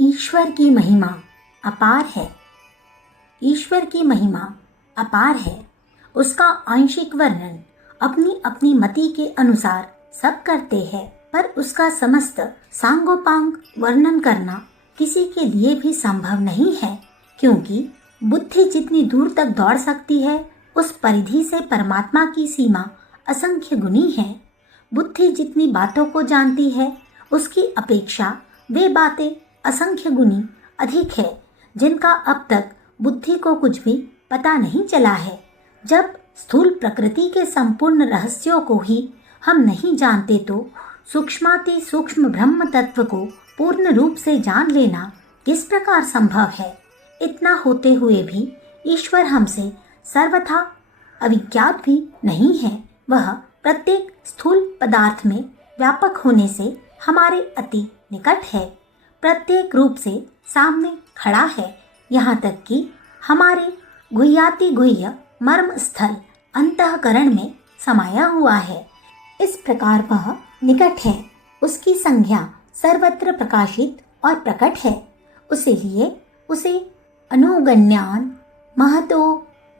ईश्वर की महिमा अपार है। ईश्वर की महिमा अपार है। उसका आंशिक वर्णन अपनी अपनी मति के अनुसार सब करते हैं, पर उसका समस्त सांगोपांग वर्णन करना किसी के लिए भी संभव नहीं है, क्योंकि बुद्धि जितनी दूर तक दौड़ सकती है, उस परिधि से परमात्मा की सीमा असंख्य गुनी है। बुद्धि जितनी बातों को जानती है, उसकी अपेक्षा वे बातें असंख्य गुनी अधिक है जिनका अब तक बुद्धि को कुछ भी पता नहीं चला है। जब स्थूल प्रकृति के संपूर्ण रहस्यों को ही हम नहीं जानते, तो सूक्ष्माति सूक्ष्म ब्रह्म तत्व को पूर्ण रूप से जान लेना किस प्रकार संभव है। इतना होते हुए भी ईश्वर हमसे सर्वथा अविज्ञात भी नहीं है। वह प्रत्येक स्थूल पदार्थ में व्यापक होने से हमारे अति निकट है, प्रत्येक रूप से सामने खड़ा है, यहाँ तक कि हमारे गुह्याति गुह्य मर्म स्थल अंतःकरण में समाया हुआ है। इस प्रकार वह निकट है। उसकी संज्ञा सर्वत्र प्रकाशित और प्रकट है, इसीलिए उसे अनुगण्यान महतो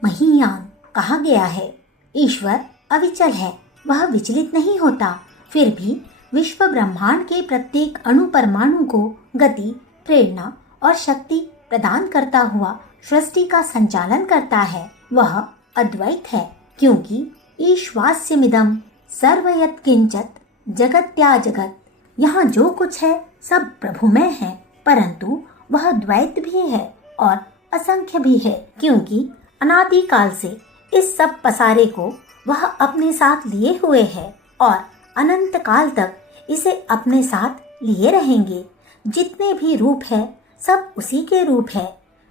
महीयान कहा गया है। ईश्वर अविचल है, वह विचलित नहीं होता, फिर भी विश्व ब्रह्मांड के प्रत्येक अणु परमाणु को गति, प्रेरणा और शक्ति प्रदान करता हुआ सृष्टि का संचालन करता है। वह अद्वैत है, क्योंकि ईश्वास्यमिदं सर्वयत् किंचत जगत्याजगत, यहाँ जो कुछ है सब प्रभुमय है, परंतु वह द्वैत भी है और असंख्य भी है, क्योंकि अनादिकाल से इस सब पसारे को वह अपने साथ लिए हुए है और अनंत काल तक इसे अपने साथ लिए रहेंगे। जितने भी रूप है सब उसी के रूप है।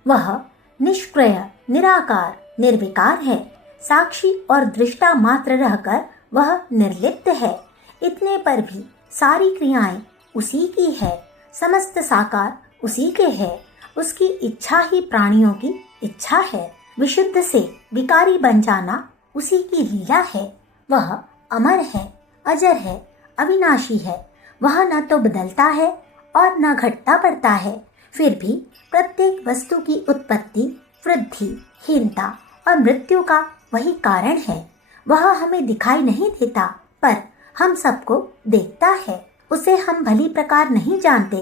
वह निष्क्रिय, निराकार, निर्विकार है। साक्षी और दृष्टा मात्र रहकर वह निर्लिप्त है। इतने पर भी सारी क्रियाएं उसी की है, समस्त साकार उसी के है। उसकी इच्छा ही प्राणियों की इच्छा है। विशुद्ध से विकारी बन जाना उसी की लीला है। वह अमर है, अजर है, अविनाशी है। वह न तो बदलता है और न घटता बढ़ता है, फिर भी प्रत्येक वस्तु की उत्पत्ति, वृद्धि, हीनता और मृत्यु का वही कारण है। वह हमें दिखाई नहीं देता, पर हम सबको देखता है। उसे हम भली प्रकार नहीं जानते,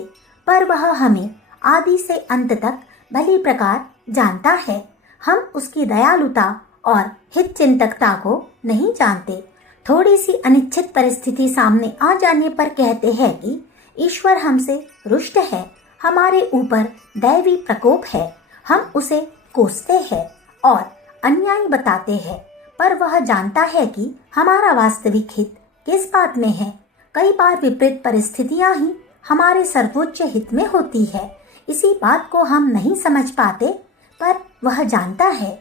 पर वह हमें आदि से अंत तक भली प्रकार जानता है। हम उसकी दयालुता और हित चिंतकता को नहीं जानते। थोड़ी सी अनिच्छित परिस्थिति सामने आ जाने पर कहते हैं कि ईश्वर हमसे रुष्ट है, हमारे ऊपर दैवी प्रकोप है। हम उसे कोसते हैं और अन्याय बताते हैं, पर वह जानता है कि हमारा वास्तविक हित किस बात में है। कई बार विपरीत परिस्थितियां ही हमारे सर्वोच्च हित में होती है। इसी बात को हम नहीं समझ पाते, पर वह जानता है।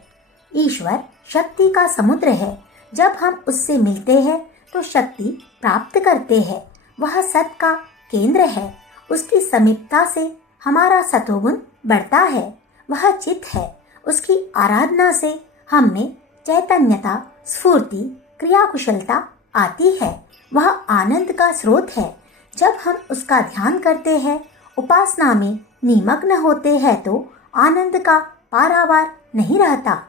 ईश्वर शक्ति का समुद्र है। जब हम उससे मिलते हैं तो शक्ति प्राप्त करते हैं। वह सत का केंद्र है। उसकी समीपता से हमारा सतोगुण बढ़ता है। वह चित है। उसकी आराधना से हम में चैतन्यता, स्फूर्ति, क्रियाकुशलता आती है। वह आनंद का स्रोत है। जब हम उसका ध्यान करते हैं, उपासना में निमग्न होते हैं, तो आनंद का पारावार नहीं रहता।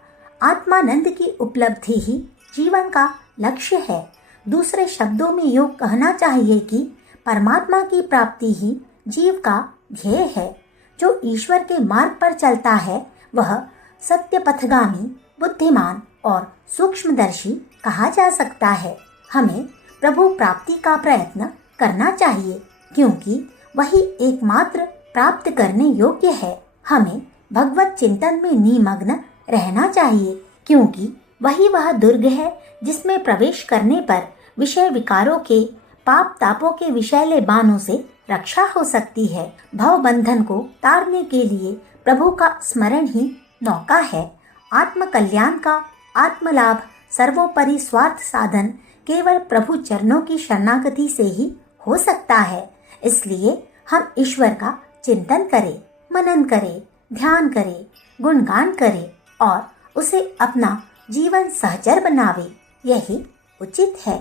आत्मानंद की उपलब्धि ही जीवन का लक्ष्य है। दूसरे शब्दों में योग कहना चाहिए कि परमात्मा की प्राप्ति ही जीव का ध्येय है। जो ईश्वर के मार्ग पर चलता है, वह सत्यपथगामी, बुद्धिमान और सूक्ष्मदर्शी कहा जा सकता है। हमें प्रभु प्राप्ति का प्रयत्न करना चाहिए, क्योंकि वही एकमात्र प्राप्त करने योग्य है। हमें भगवत चिंतन में निमग्न रहना चाहिए, क्योंकि वही वह दुर्ग है जिसमें प्रवेश करने पर विषय विकारों के, पाप तापों के विषैले बाणों से रक्षा हो सकती है। भव बंधन को तारने के लिए प्रभु का स्मरण ही नौका है। आत्म कल्याण का आत्मलाभ, सर्वोपरि स्वार्थ साधन केवल प्रभु चरणों की शरणागति से ही हो सकता है। इसलिए हम ईश्वर का चिंतन करें, मनन करें, ध्यान करें, गुणगान करें और उसे अपना जीवन सहचर बनावे, यही उचित है।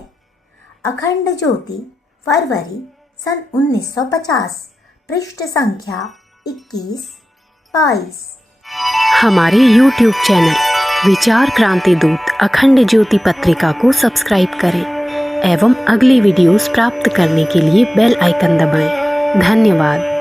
अखंड ज्योति, फरवरी सन 1950, पृष्ठ संख्या 21, 22। हमारे YouTube चैनल विचार क्रांति दूत अखंड ज्योति पत्रिका को सब्सक्राइब करें एवं अगली वीडियोस प्राप्त करने के लिए बेल आइकन दबाएं। धन्यवाद।